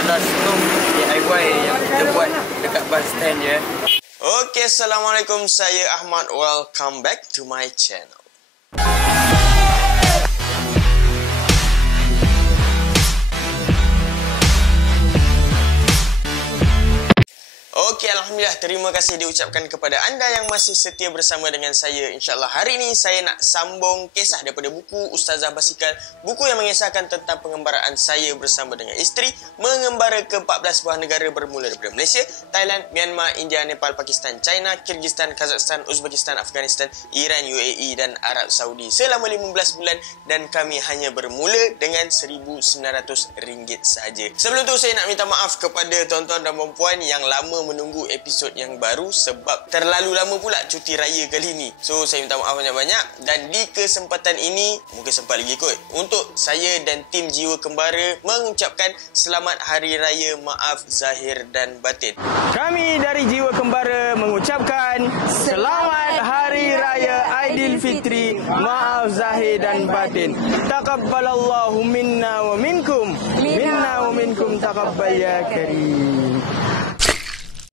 adalah Snoop DIY yang kita buat dekat bus stand je. Okay, Assalamualaikum. Saya Ahmad. Welcome back to my channel. Okey, Alhamdulillah, terima kasih diucapkan kepada anda yang masih setia bersama dengan saya. InsyaAllah hari ini saya nak sambung kisah daripada buku Ustazah Basikal. Buku yang mengisahkan tentang pengembaraan saya bersama dengan isteri mengembara ke 14 buah negara bermula daripada Malaysia, Thailand, Myanmar, India, Nepal, Pakistan, China, Kyrgyzstan, Kazakhstan, Uzbekistan, Afghanistan, Iran, UAE dan Arab Saudi selama 15 bulan dan kami hanya bermula dengan RM1,900 sahaja. Sebelum tu saya nak minta maaf kepada tuan-tuan dan puan-puan yang lama menunggu episod yang baru sebab terlalu lama pula cuti raya kali ni. So saya minta maaf banyak-banyak dan di kesempatan ini mungkin sempat lagi kot untuk saya dan tim Jiwa Kembara mengucapkan selamat hari raya maaf zahir dan batin. Kami dari Jiwa Kembara mengucapkan selamat hari raya Aidilfitri maaf zahir dan batin. Taqabbalallahu minna wa minkum. Minna wa minkum taqabbal ya karim.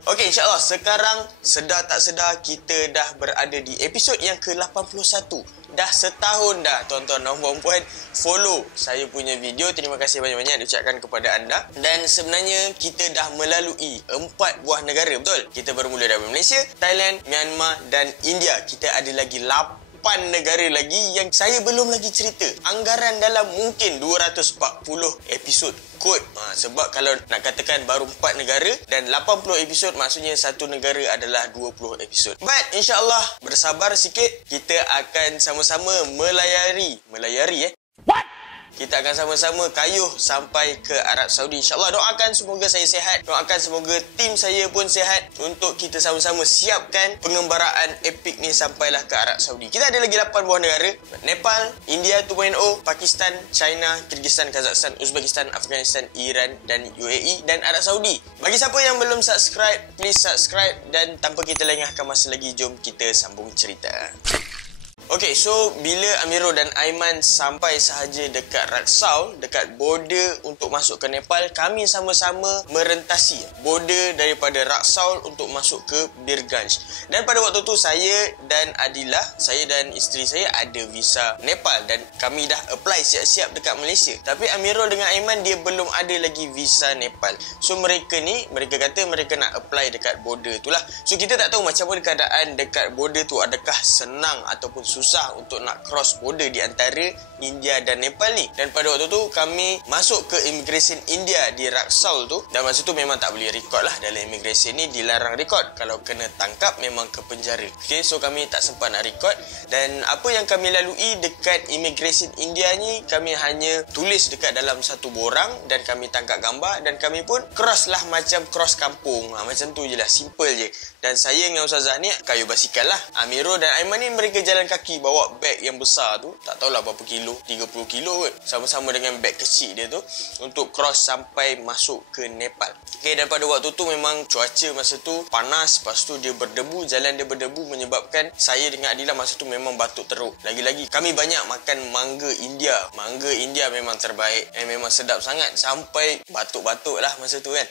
Okey, insyaAllah sekarang sedar tak sedar kita dah berada di episod yang ke-81. Dah setahun dah tuan-tuan dan puan-puan follow saya punya video. Terima kasih banyak-banyak diucapkan kepada anda. Dan sebenarnya kita dah melalui 4 buah negara, betul? Kita bermula dari Malaysia, Thailand, Myanmar dan India. Kita ada lagi 8 negara lagi yang saya belum lagi cerita. Anggaran dalam mungkin 240 episod kot. Sebab kalau nak katakan baru 4 negara dan 80 episod maksudnya satu negara adalah 20 episod. But insyaAllah bersabar sikit, kita akan sama-sama melayari What? Kita akan sama-sama kayuh sampai ke Arab Saudi. InsyaAllah doakan semoga saya sihat. Doakan semoga tim saya pun sihat untuk kita sama-sama siapkan pengembaraan epik ni sampailah ke Arab Saudi. Kita ada lagi 8 buah negara. Nepal, India 2.0, Pakistan, China, Kyrgyzstan, Kazakhstan, Uzbekistan, Afghanistan, Iran dan UAE dan Arab Saudi. Bagi siapa yang belum subscribe, please subscribe dan tanpa kita lengahkan masa lagi, jom kita sambung cerita. Okey, so bila Amirul dan Aiman sampai sahaja dekat Raksal, dekat border untuk masuk ke Nepal, kami sama-sama merentasi border daripada Raksal untuk masuk ke Birganj. Dan pada waktu tu saya dan Adilah, saya dan isteri saya ada visa Nepal dan kami dah apply siap-siap dekat Malaysia. Tapi Amirul dengan Aiman dia belum ada lagi visa Nepal. So mereka kata mereka nak apply dekat border tu lah. So kita tak tahu macam mana keadaan dekat border tu, adakah senang ataupun susah untuk nak cross border di antara India dan Nepal ni. Dan pada waktu tu kami masuk ke immigration India di Raksal tu, dan masa tu memang tak boleh record lah. Dalam immigration ni dilarang record. Kalau kena tangkap memang ke penjara. Okay, so kami tak sempat nak record. Dan apa yang kami lalui dekat immigration India ni, kami hanya tulis dekat dalam satu borang dan kami tangkap gambar dan kami pun cross lah macam cross kampung. Macam tu je lah, simple je. Dan saya dengan Ustazah ni kayu basikal lah. Amirul dan Aiman ni mereka jalan kaki bawa beg yang besar tu, tak tahulah berapa kilo, 30 kilo kot, sama-sama dengan beg kecil dia tu untuk cross sampai masuk ke Nepal. Okay, dan pada waktu tu memang cuaca masa tu panas, lepas tu dia berdebu, jalan dia berdebu menyebabkan saya dengan Adilah masa tu memang batuk teruk. Lagi-lagi kami banyak makan mangga India. Mangga India memang terbaik, memang sedap sangat sampai batuk-batuk lah masa tu kan.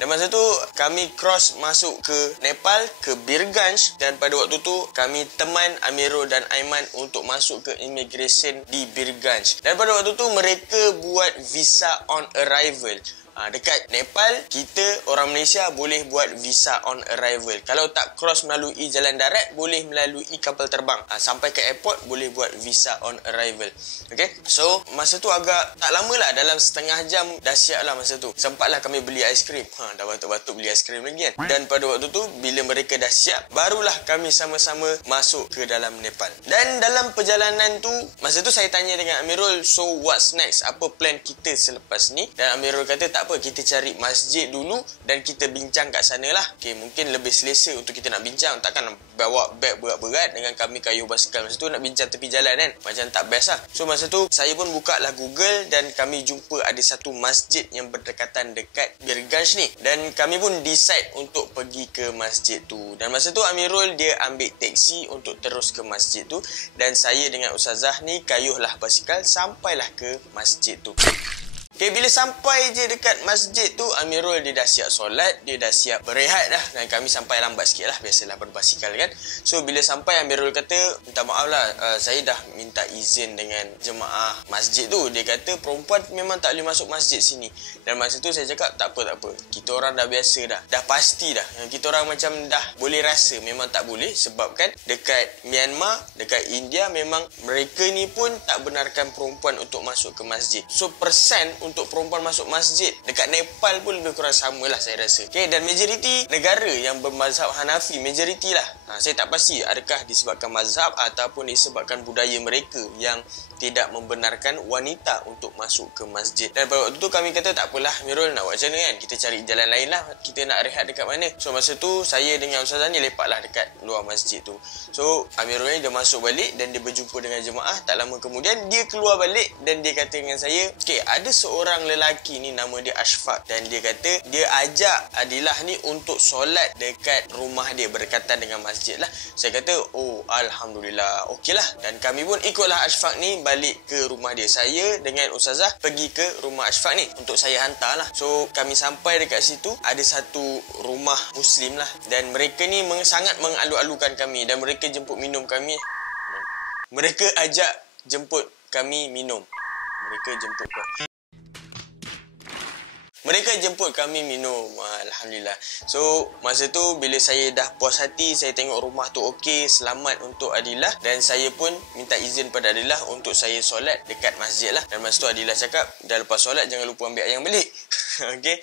Dan masa tu kami cross masuk ke Nepal, ke Birganj, dan pada waktu tu kami teman Amirul dan Aiman untuk masuk ke immigration di Birganj. Dan pada waktu tu mereka buat visa on arrival. Dekat Nepal, kita orang Malaysia boleh buat visa on arrival. Kalau tak cross melalui jalan darat, boleh melalui kapal terbang. Sampai ke airport, boleh buat visa on arrival. Okay, so masa tu agak tak lama lah, dalam setengah jam dah siap lah masa tu. Sempatlah kami beli aiskrim. Dah batuk-batuk beli aiskrim lagi kan. Dan pada waktu tu, bila mereka dah siap, barulah kami sama-sama masuk ke dalam Nepal. Dan dalam perjalanan tu, masa tu saya tanya dengan Amirul, so what's next? Apa plan kita selepas ni? Dan Amirul kata, tak apa, kita cari masjid dulu dan kita bincang kat sana lah. Okay, mungkin lebih selesa untuk kita nak bincang. Takkan bawa beg berat-berat dengan kami kayuh basikal masa tu nak bincang tepi jalan kan. Macam tak best lah. So masa tu saya pun buka lah Google dan kami jumpa ada satu masjid yang berdekatan dekat Birganj ni. Dan kami pun decide untuk pergi ke masjid tu. Dan masa tu Amirul dia ambil teksi untuk terus ke masjid tu. Dan saya dengan Ustazah ni kayuhlah basikal sampailah ke masjid tu. Okay, bila sampai je dekat masjid tu, Amirul dia dah siap solat, dia dah siap berehat dah. Dan kami sampai lambat sikit lah, biasalah berbasikal kan. So bila sampai, Amirul kata, minta maaf lah, saya dah minta izin dengan jemaah masjid tu. Dia kata perempuan memang tak boleh masuk masjid sini. Dan masa tu saya cakap tak apa. Kita orang dah biasa dah. Dah pasti dah. Kita orang macam dah boleh rasa memang tak boleh. Sebab kan dekat Myanmar, dekat India memang mereka ni pun tak benarkan perempuan untuk masuk ke masjid. So persen untuk perempuan masuk masjid dekat Nepal pun lebih kurang sama lah saya rasa. Okay, dan majoriti negara yang bermazhab Hanafi, majoriti lah. Saya tak pasti adakah disebabkan mazhab ataupun disebabkan budaya mereka yang tidak membenarkan wanita untuk masuk ke masjid. Dan pada waktu tu kami kata tak apalah Amirul, nak buat macam mana kan, kita cari jalan lain lah, kita nak rehat dekat mana. So masa tu saya dengan Ustazah ni lepaklah dekat luar masjid tu. So Amirul ni dia masuk balik dan dia berjumpa dengan jemaah. Tak lama kemudian dia keluar balik dan dia kata dengan saya, okay, ada seorang lelaki ni nama dia Ashfaq, dan dia kata dia ajak Adilah ni untuk solat dekat rumah dia berdekatan dengan masjid lah. Saya kata, oh Alhamdulillah, okey lah. Dan kami pun ikutlah Ashfaq ni balik ke rumah dia. Saya dengan Ustazah pergi ke rumah Ashfaq ni untuk saya hantar lah. So kami sampai dekat situ, ada satu rumah Muslim lah, dan mereka ni sangat mengalu-alukan kami, dan mereka jemput minum kami. Mereka ajak jemput kami minum. Mereka jemput kami minum. Alhamdulillah. So masa tu bila saya dah puas hati, saya tengok rumah tu okey, selamat untuk Adilah, dan saya pun minta izin pada Adilah untuk saya solat dekat masjid lah. Dan masa tu Adilah cakap, dah lepas solat jangan lupa ambil ayam belik. Okey.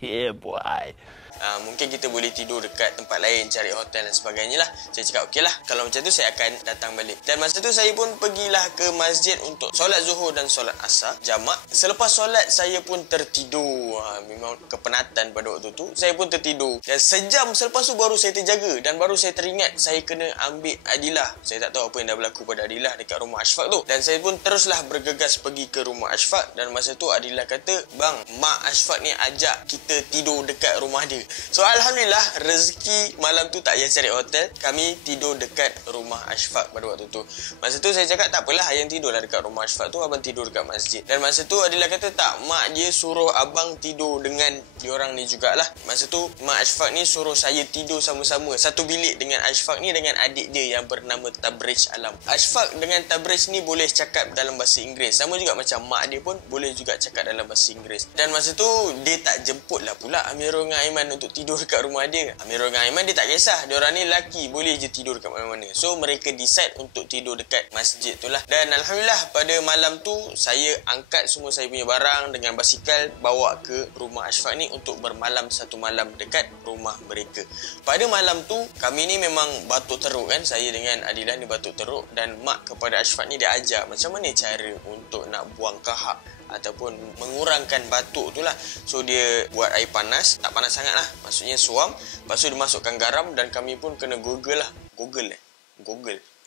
Yeah boy. Mungkin kita boleh tidur dekat tempat lain, cari hotel dan sebagainya lah. Saya cakap okey lah, kalau macam tu saya akan datang balik. Dan masa tu saya pun pergilah ke masjid untuk solat zuhur dan solat asar jamak. Selepas solat saya pun tertidur. Memang kepenatan pada waktu tu, saya pun tertidur. Dan sejam selepas tu baru saya terjaga, dan baru saya teringat saya kena ambil Adilah. Saya tak tahu apa yang dah berlaku pada Adilah dekat rumah Ashfaq tu. Dan saya pun teruslah bergegas pergi ke rumah Ashfaq. Dan masa tu Adilah kata, bang, mak Ashfaq ni ajak kita tidur dekat rumah dia. So Alhamdulillah, rezeki malam tu tak payah cari hotel, kami tidur dekat rumah Ashfaq pada waktu tu. Masa tu saya cakap tak apalah, yang tidurlah dekat rumah Ashfaq tu, abang tidur dekat masjid. Dan masa tu Adilah kata tak, mak dia suruh abang tidur dengan diorang ni jugalah. Masa tu mak Ashfaq ni suruh saya tidur sama-sama satu bilik dengan Ashfaq ni dengan adik dia yang bernama Tabrij Alam. Ashfaq dengan Tabrij ni boleh cakap dalam bahasa Inggeris, sama juga macam mak dia pun boleh juga cakap dalam bahasa Inggeris. Dan masa tu dia tak jemput lah pula Amirul dengan Aiman untuk tidur dekat rumah dia. Amirul dengan Aiman dia tak kisah, diorang ni lelaki, boleh je tidur dekat mana-mana. So mereka decide untuk tidur dekat masjid tu lah. Dan Alhamdulillah pada malam tu saya angkat semua saya punya barang dengan basikal, bawa ke rumah Ashfaq ni untuk bermalam satu malam dekat rumah mereka. Pada malam tu kami ni memang batuk teruk kan, saya dengan Adilah ni batuk teruk, dan mak kepada Ashfaq ni dia ajar macam mana cara untuk nak buang kahak ataupun mengurangkan batuk tu lah. So dia buat air panas, tak panas sangat lah, maksudnya suam. Lepas tu dia masukkan garam, dan kami pun kena Google lah. Google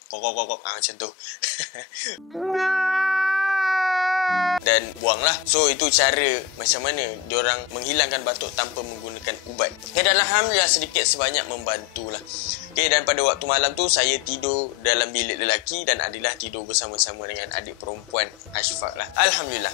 kok macam tu. Dan buanglah. So itu cara macam mana diorang menghilangkan batuk tanpa menggunakan ubat. Okay, dan Alhamdulillah sedikit sebanyak membantulah. Okay, dan pada waktu malam tu saya tidur dalam bilik lelaki, dan Adilah tidur bersama-sama dengan adik perempuan Ashfaq lah. Alhamdulillah.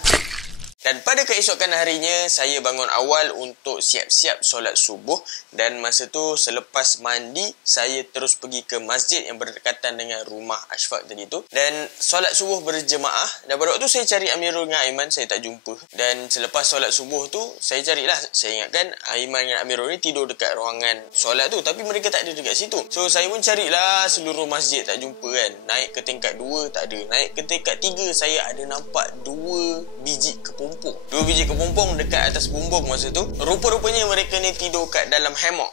Dan pada keesokan harinya, saya bangun awal untuk siap-siap solat subuh. Dan masa tu, selepas mandi, saya terus pergi ke masjid yang berdekatan dengan rumah Ashfaq tadi tu. Dan solat subuh berjemaah. Dan pada waktu saya cari Amirul dengan Aiman, saya tak jumpa. Dan selepas solat subuh tu, saya carilah. Saya ingatkan Aiman dengan Amirul ni tidur dekat ruangan solat tu, tapi mereka tak ada dekat situ. So, saya pun carilah seluruh masjid, tak jumpa kan. Naik ke tingkat 2, tak ada. Naik ke tingkat 3, saya ada nampak 2 biji kepompong. 2 biji kepompong dekat atas bumbung masa tu. Rupa-rupanya mereka ni tidur kat dalam hammock.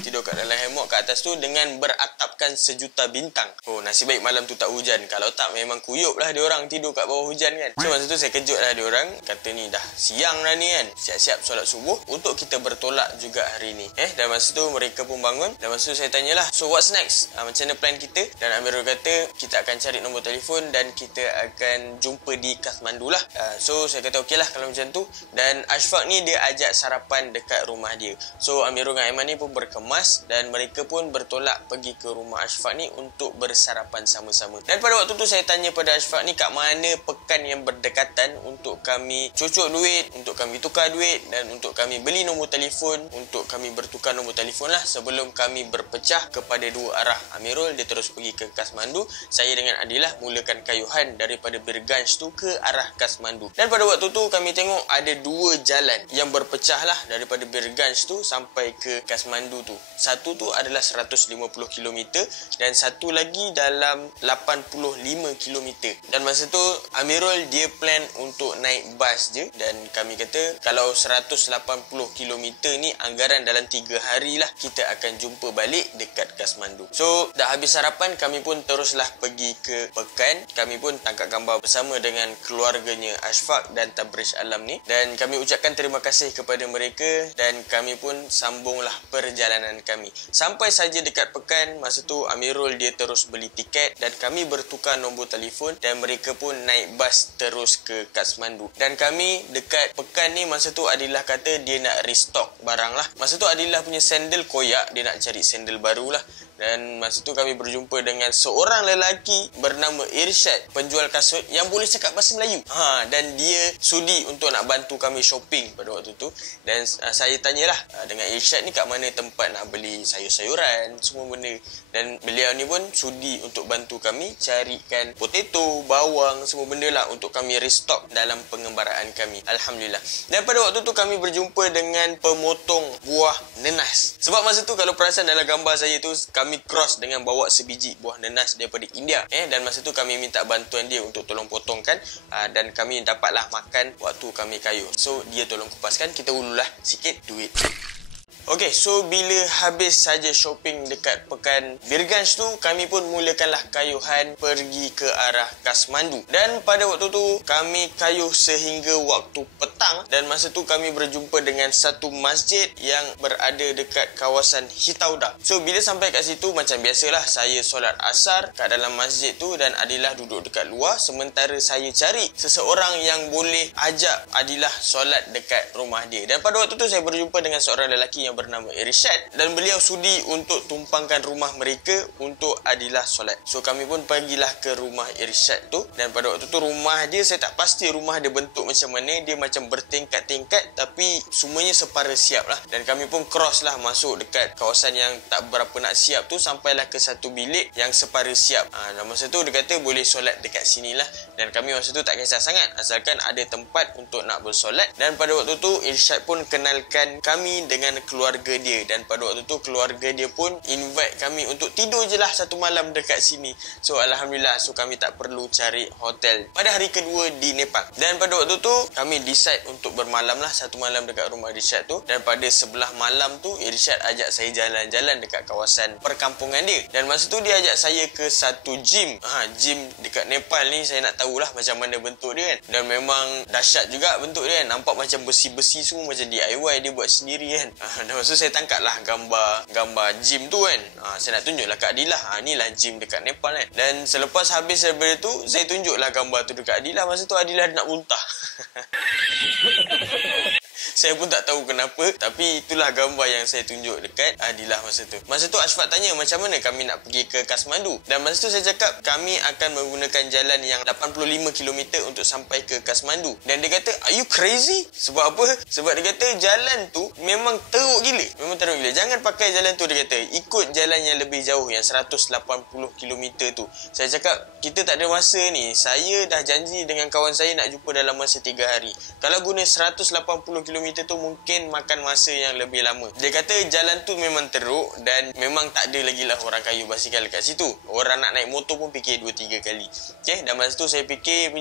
Tidur kat dalam hammock kat atas tu dengan beratapkan sejuta bintang. Oh, nasib baik malam tu tak hujan. Kalau tak memang kuyup lah diorang tidur kat bawah hujan kan. So masa tu saya kejut lah diorang. Kata ni dah siang dah ni kan, siap-siap solat subuh untuk kita bertolak juga hari ni. Dan masa tu mereka pun bangun. Dan masa tu saya tanyalah, so what's next? Macam mana plan kita? Dan Amirul kata kita akan cari nombor telefon dan kita akan jumpa di Kathmandu lah. So saya kata okey lah kalau macam tu. Dan Ashfaq ni dia ajak sarapan dekat rumah dia. So Amirul dengan Aiman ni pun berkemas kemas dan mereka pun bertolak pergi ke rumah Ashfaq ni untuk bersarapan sama-sama. Dan pada waktu tu saya tanya pada Ashfaq ni kat mana pekan yang berdekatan untuk kami cucuk duit, untuk kami tukar duit dan untuk kami beli nombor telefon, untuk kami bertukar nombor telefon lah sebelum kami berpecah kepada dua arah. Amirul dia terus pergi ke Kathmandu, saya dengan Adilah mulakan kayuhan daripada Birganj tu ke arah Kathmandu. Dan pada waktu tu kami tengok ada dua jalan yang berpecah lah daripada Birganj tu sampai ke Kathmandu tu. Satu tu adalah 150 km dan satu lagi dalam 85 km. Dan masa tu Amirul dia plan untuk naik bas je dan kami kata kalau 180 km ni anggaran dalam 3 hari lah kita akan jumpa balik dekat Kathmandu. So dah habis sarapan kami pun teruslah pergi ke pekan. Kami pun tangkap gambar bersama dengan keluarganya Ashfaq dan Tabriz Alam ni dan kami ucapkan terima kasih kepada mereka dan kami pun sambunglah perjalanan kami. Sampai saja dekat pekan, masa tu Amirul dia terus beli tiket dan kami bertukar nombor telefon dan mereka pun naik bas terus ke Kathmandu. Dan kami dekat pekan ni masa tu Adilah kata dia nak restock barang lah. Masa tu Adilah punya sandal koyak, dia nak cari sandal baru lah. Dan masa tu kami berjumpa dengan seorang lelaki bernama Irsyad, penjual kasut yang boleh cakap bahasa Melayu. Dan dia sudi untuk nak bantu kami shopping pada waktu tu. Dan saya tanyalah dengan Irsyad ni kat mana tempat nak beli sayur-sayuran, semua benda. Dan beliau ni pun sudi untuk bantu kami carikan potato, bawang, semua benda lah untuk kami restock dalam pengembaraan kami. Alhamdulillah. Dan pada waktu tu kami berjumpa dengan pemotong buah nenas. Sebab masa tu kalau perasan dalam gambar saya tu, kami cross dengan bawa sebiji buah nenas daripada India. Dan masa tu kami minta bantuan dia untuk tolong potongkan dan kami dapatlah makan waktu kami kayuh. So dia tolong kupaskan, kita ululah sikit duit. Okey, so bila habis saja shopping dekat pekan Birganj tu, kami pun mulakanlah kayuhan pergi ke arah Kathmandu. Dan pada waktu tu kami kayuh sehingga waktu petang dan masa tu kami berjumpa dengan satu masjid yang berada dekat kawasan Hitauda. So bila sampai kat situ macam biasalah saya solat asar kat dalam masjid tu dan Adilah duduk dekat luar sementara saya cari seseorang yang boleh ajak Adilah solat dekat rumah dia. Dan pada waktu tu saya berjumpa dengan seorang lelaki yang bernama Irsyad dan beliau sudi untuk tumpangkan rumah mereka untuk Adilah solat. So kami pun pergilah ke rumah Irsyad tu dan pada waktu tu rumah dia saya tak pasti rumah dia bentuk macam mana, dia macam bertingkat-tingkat tapi semuanya separa siap lah. Dan kami pun cross lah masuk dekat kawasan yang tak berapa nak siap tu sampailah ke satu bilik yang separa siap. Dan masa tu dia kata boleh solat dekat sini lah dan kami masa tu tak kisah sangat asalkan ada tempat untuk nak bersolat. Dan pada waktu tu Irsyad pun kenalkan kami dengan keluarga dia dan pada waktu tu keluarga dia pun invite kami untuk tidur je lah satu malam dekat sini. So Alhamdulillah, so kami tak perlu cari hotel pada hari kedua di Nepal. Dan pada waktu tu kami decide untuk bermalam lah satu malam dekat rumah Irsyad tu dan pada sebelah malam tu Irsyad ajak saya jalan-jalan dekat kawasan perkampungan dia dan masa tu dia ajak saya ke satu gym. Gym dekat Nepal ni saya nak tahulah macam mana bentuk dia kan. Dan memang dahsyat juga bentuk dia kan. Nampak macam besi-besi semua macam DIY dia buat sendiri kan. Dan masa tu saya tangkap lah gambar gym tu kan. Saya nak tunjuk lah kat Adilah, inilah gym dekat Nepal kan. Dan selepas habis daripada tu saya tunjuk lah gambar tu dekat Adilah. Masa tu Adilah nak muntah. Saya pun tak tahu kenapa, tapi itulah gambar yang saya tunjuk dekat Adilah masa tu. Masa tu Ashfaq tanya macam mana kami nak pergi ke Kathmandu. Dan masa tu saya cakap kami akan menggunakan jalan yang 85 km untuk sampai ke Kathmandu. Dan dia kata, are you crazy? Sebab apa? Sebab dia kata jalan tu memang teruk gila. Memang teruk gila. Jangan pakai jalan tu, dia kata. Ikut jalan yang lebih jauh, yang 180 km tu. Saya cakap, kita tak ada masa ni. Saya dah janji dengan kawan saya nak jumpa dalam masa 3 hari. Kalau guna 180 km tu mungkin makan masa yang lebih lama. Dia kata jalan tu memang teruk dan memang tak ada lagi lah orang kayuh basikal kat situ. Orang nak naik motor pun fikir 2-3 kali. Okay, dan masa tu saya fikir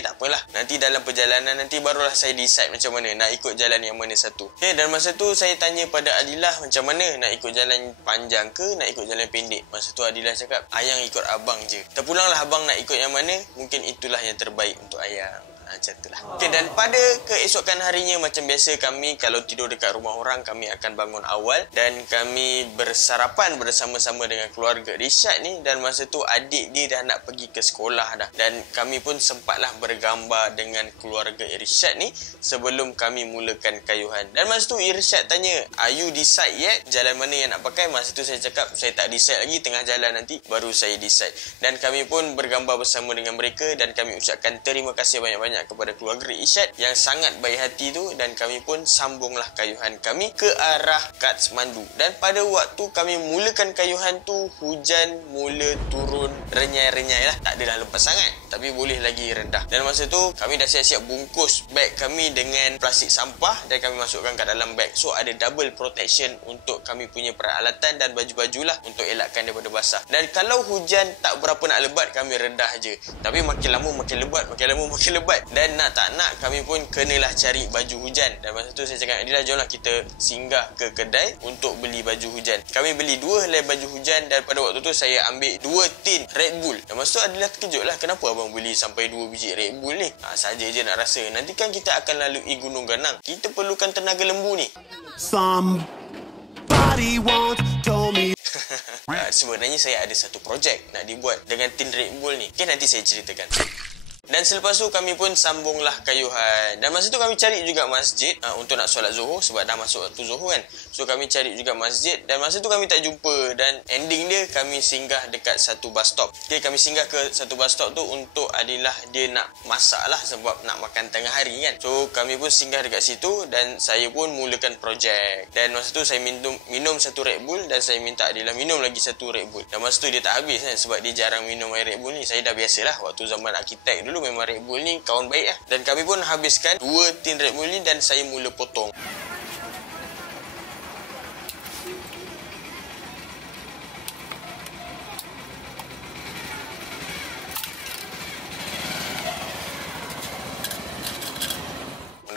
tak apalah. Nanti dalam perjalanan nanti barulah saya decide macam mana nak ikut jalan yang mana satu. Okay, dan masa tu saya tanya pada Adilah macam mana nak ikut jalan panjang ke nak ikut jalan pendek. Masa tu Adilah cakap, ayang ikut abang je. Terpulanglah abang nak ikut yang mana, mungkin itulah yang terbaik untuk ayang. Macam itulah. Okey, dan pada keesokan harinya macam biasa kami kalau tidur dekat rumah orang, kami akan bangun awal dan kami bersarapan bersama-sama dengan keluarga Rishad ni. Dan masa tu adik dia dah nak pergi ke sekolah dah. Dan kami pun sempatlah bergambar dengan keluarga Irsyad ni sebelum kami mulakan kayuhan. Dan masa tu Irsyad tanya, "Are you decide yet? Jalan mana yang nak pakai?" Masa tu saya cakap, "Saya tak decide lagi, tengah jalan nanti baru saya decide." Dan kami pun bergambar bersama dengan mereka dan kami ucapkan terima kasih banyak-banyak kepada keluarga Irsyad yang sangat baik hati tu. Dan kami pun sambunglah kayuhan kami ke arah Kathmandu. Dan pada waktu kami mulakan kayuhan tu, hujan mula turun renyai-renyai lah. Tak adalah lepas sangat, tapi boleh lagi rendah. Dan masa tu kami dah siap-siap bungkus beg kami dengan plastik sampah dan kami masukkan kat dalam beg. So ada double protection untuk kami punya peralatan dan baju-baju lah untuk elakkan daripada basah. Dan kalau hujan tak berapa nak lebat, kami redah je. Tapi makin lama makin lebat, makin lama makin lebat. Dan nak tak nak kami pun kenalah cari baju hujan. Dan masa tu saya cakap, "Adilah, jomlah kita singgah ke kedai untuk beli baju hujan." Kami beli 2 helai baju hujan dan pada waktu tu saya ambil 2 tin Red Bull. Dan masa tu Adilah terkejut lah, "Kenapa abang beli sampai 2 biji Red Bull ni?" Saja je nak rasa. Nanti kan kita akan lalui Gunung Ganang. Kita perlukan tenaga lembu ni. Somebody once told me. Sebenarnya saya ada satu projek nak dibuat dengan tin Red Bull ni. Okay, nanti saya ceritakan. Dan selepas tu kami pun sambunglah kayuhan. Dan masa tu kami cari juga masjid untuk nak solat Zuhur sebab dah masuk waktu Zuhur kan. So kami cari juga masjid dan masa tu kami tak jumpa dan ending dia kami singgah dekat satu bus stop. Okay, kami singgah ke satu bus stop tu untuk Adilah dia nak masak lah sebab nak makan tengah hari kan. So kami pun singgah dekat situ dan saya pun mulakan projek. Dan masa tu saya minum satu Red Bull dan saya minta Adilah minum lagi satu Red Bull. Dan masa tu dia tak habis kan sebab dia jarang minum air Red Bull ni. Saya dah biasalah waktu zaman arkitek dulu memang Red Bull ni kawan baik lah. Dan kami pun habiskan 2 tin Red Bull ni dan saya mula potong.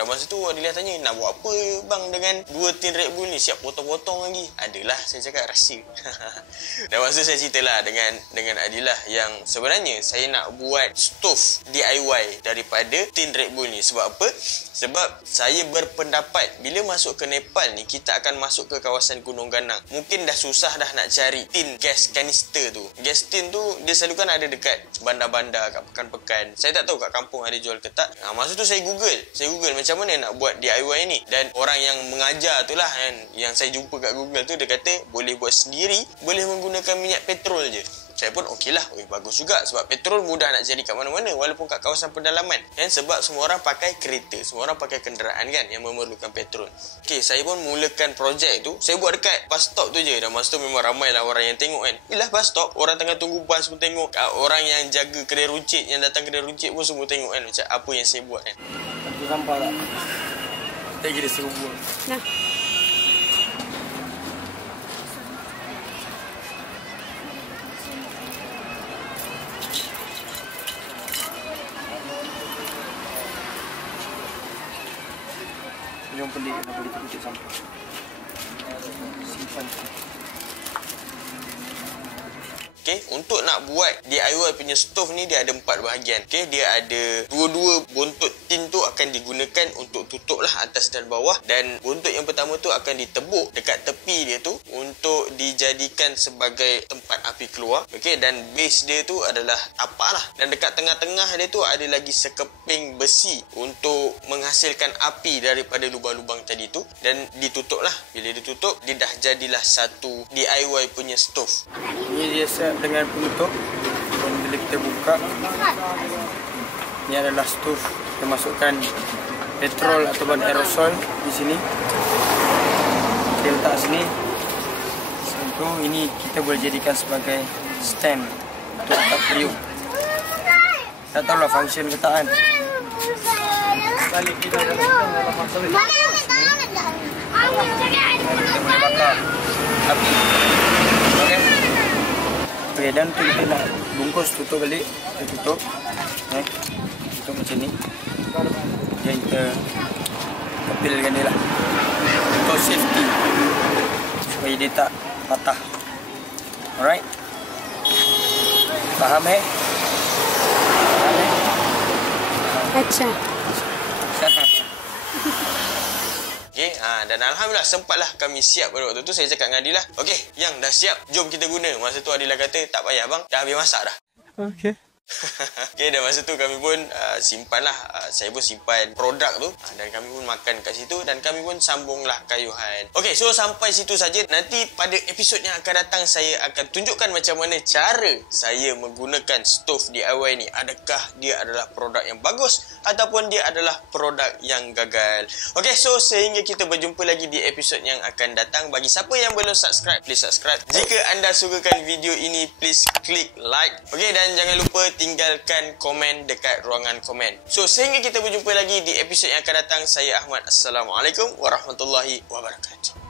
Dan masa tu Adilah tanya, "Nak buat apa bang dengan 2 tin Red Bull ni? Siap potong-potong lagi?" "Adalah," saya cakap, "rahsia." Dan masa tu saya ceritalah dengan Adilah yang sebenarnya saya nak buat stove DIY daripada tin Red Bull ni. Sebab apa? Sebab saya berpendapat bila masuk ke Nepal ni, kita akan masuk ke kawasan Gunung Ganang. Mungkin dah susah dah nak cari tin gas kanister tu. Gas tin tu dia selalu kan ada dekat bandar-bandar, kat pekan-pekan. Saya tak tahu kat kampung ada jual ke tak. Masa tu saya Google macam mana nak buat DIY ni. Dan orang yang mengajar tu lah kan, yang saya jumpa kat Google tu, dia kata boleh buat sendiri, boleh menggunakan minyak petrol je. Saya pun okey lah, bagus juga sebab petrol mudah nak cari kat mana-mana walaupun kat kawasan pedalaman kan, sebab semua orang pakai kereta, semua orang pakai kenderaan kan yang memerlukan petrol. Okey, saya pun mulakan projek tu, saya buat dekat bus stop tu je. Dan masa tu memang ramai lah orang yang tengok kan. Yelah, bus stop, orang tengah tunggu bus pun tengok, orang yang jaga kedai runcit, yang datang kedai runcit pun semua tengok kan macam apa yang saya buat kan. Aku nampak tak? Tak kira serubu. Nah. Yang pelik, nak boleh terkucuk sampah. Simpan. Okay, untuk nak buat DIY punya stove ni dia ada 4 bahagian. Okay, dia ada dua-dua buntut tin tu akan digunakan untuk tutup lah atas dan bawah. Dan buntut yang pertama tu akan ditebuk dekat tepi dia tu untuk dijadikan sebagai tempat api keluar. Okay, dan base dia tu adalah tapak lah. Dan dekat tengah-tengah dia tu ada lagi sekeping besi untuk menghasilkan api daripada lubang-lubang tadi tu. Dan ditutup lah. Bila ditutup, dia dah jadilah satu DIY punya stove. Ini dia set dengan penutup. Dan bila kita buka, ini adalah stove. Kita masukkan petrol ataupun aerosol di sini. Kita letak sini. So, ini kita boleh jadikan sebagai stand untuk letak periuk. Tak tahulah function ke tak kan. Balik kita dalam masa ni. Kita boleh bakar api. Okey. Okay, dan tu kita nak bungkus, tutup balik. Kita tutup. Tutup macam ni. Dan kita kepilkan dia lah. Untuk safety. Supaya dia tak patah. Alright. Faham eh? Acha. Dan Alhamdulillah sempatlah kami siap pada waktu tu. Saya cakap dengan Adil lah, okey, yang dah siap, jom kita guna. Masa tu Adil kata, tak payah bang, dah habis masak dah. Okey. Okay, dan masa tu kami pun simpan lah. Saya pun simpan produk tu. Dan kami pun makan kat situ. Dan kami pun sambunglah kayuhan. Okay, so sampai situ saja. Nanti pada episod yang akan datang, saya akan tunjukkan macam mana cara saya menggunakan stove DIY ni. Adakah dia adalah produk yang bagus ataupun dia adalah produk yang gagal. Okay, so sehingga kita berjumpa lagi di episod yang akan datang. Bagi siapa yang belum subscribe, please subscribe. Jika anda sukakan video ini, please klik like. Okay, dan jangan lupa tinggalkan komen dekat ruangan komen. So, sehingga kita berjumpa lagi di episod yang akan datang, saya Ahmad. Assalamualaikum warahmatullahi wabarakatuh.